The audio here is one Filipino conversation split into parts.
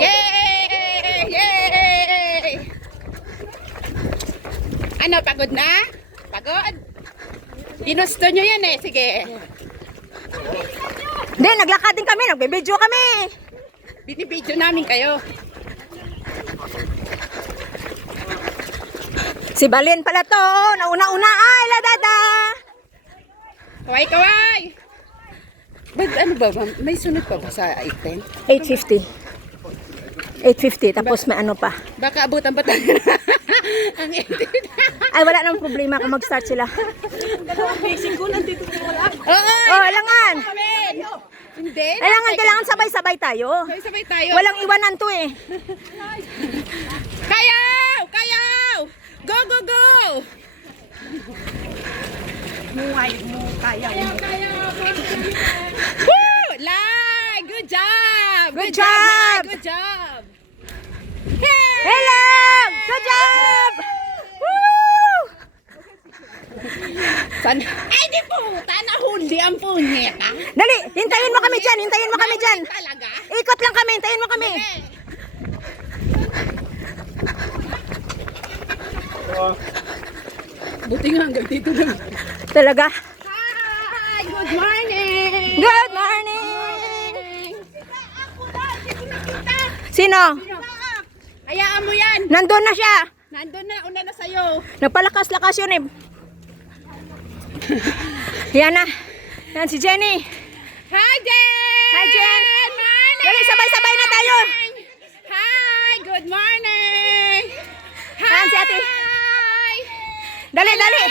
Yay! Yay! Ano, pagod na? Pagod? Ginusto nyo yan eh. Sige. Hindi, naglakad din kami. Nagbibidyo kami. Binibidyo namin kayo. Si Balin pala to. Nauna-una. Ay, ladada. Kaway, kaway! Ba't ano ba? May sunod pa ba sa item? 850. 850. Tapos may ano pa. Baka abutan pa tayo. Ang edit. Ay, wala namang problema kung mag-start sila. Oo! Oh, alangan. Hindi. Kailangan sabay-sabay tayo. Sabay tayo. Walang iwanan to eh. Kayaw! Kayaw! Go, go, go! Kayaw! Woo! Lai! Good job! Good job! Good job! Hello! Good job! Woo! Ay, di puta! Nahuli ang punyeta! Dali, hintayin mo kami dyan. Hintayin mo kami dyan. Talaga? Ikot lang kami. Hintayin mo kami. Buti nga hanggang dito na. Talaga? Hi! Good morning! Good morning! Sino? Hayaan mo yan! Nandun na siya. Nandun na, una na sa'yo. Nagpalakas-lakas yun eh. Yan na. Yan si Jenny. Hi, Jen! Hi, Jen! Good morning! Dali, sabay-sabay na tayo. Hi! Good morning! Yan si ate. Dali, dali.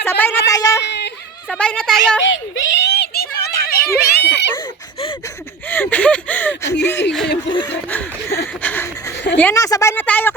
Sabay na tayo. Sabay na tayo. Bingbing! Di mo na bingbing! Ang iingay yung puto. Yan na, sabay na tayo.